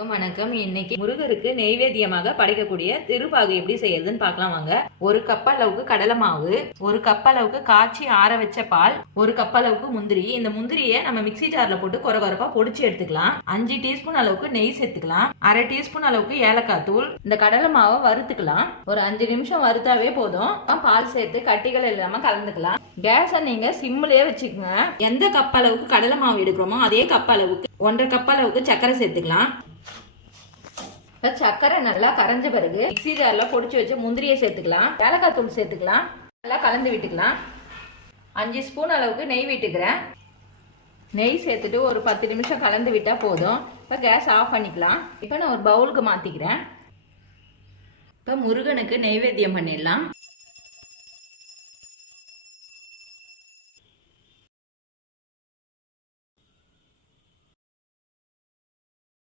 வணக்கம் இன்னைக்கு முருகருக்கு நெய்வேத்தியமாக படைக்கக்கூடிய திருப்பாகு எப்படி செய்யறதுன்னு பார்க்கலாம் வாங்க. ஒரு கப் அளவுக்கு கடலை மாவு ஒரு கப் அளவுக்கு காய்ச்சி ஆற வச்ச பால் ஒரு கப் அளவுக்கு முந்திரி. இந்த முந்திரியை நம்ம மிக்ஸி ஜார்ல போட்டு கொர கொரப்பா பொடிச்சு எடுத்துக்கலாம். அஞ்சு டீஸ்பூன் அளவுக்கு நெய் சேர்த்துக்கலாம். அரை டீஸ்பூன் அளவுக்கு ஏலக்காய் தூள். இந்த கடலை மாவை வறுத்துக்கலாம். ஒரு அஞ்சு நிமிஷம் வறுத்தாவே போதும். பால் சேர்த்து கட்டிகள் இல்லாம கலந்துக்கலாம். கேஸை நீங்க சிம்லயே வச்சுக்கோங்க. எந்த கப் அளவுக்கு கடலை மாவு எடுக்கிறோமோ அதே கப் அளவுக்கு ஒன்றரை கப் அளவுக்கு சர்க்கரை சேர்த்துக்கலாம். சர்க்கரை நல்லா கரைஞ்ச பிறகு மிக்ஸி பொடிச்சு வச்சு முந்திரியை சேர்த்துக்கலாம். ஏலக்காய் தூள் சேர்த்துக்கலாம். நல்லா கலந்து விட்டுக்கலாம். அஞ்சு ஸ்பூன் அளவுக்கு நெய் விட்டுக்கிறேன். நெய் சேர்த்துட்டு ஒரு பத்து நிமிஷம் கலந்து விட்டால் போதும். இப்போ கேஸ் ஆஃப் பண்ணிக்கலாம். இப்போ நான் ஒரு பவுலுக்கு மாற்றிக்கிறேன் இப்போ முருகனுக்கு நெய்வேத்தியம் பண்ணிடலாம்.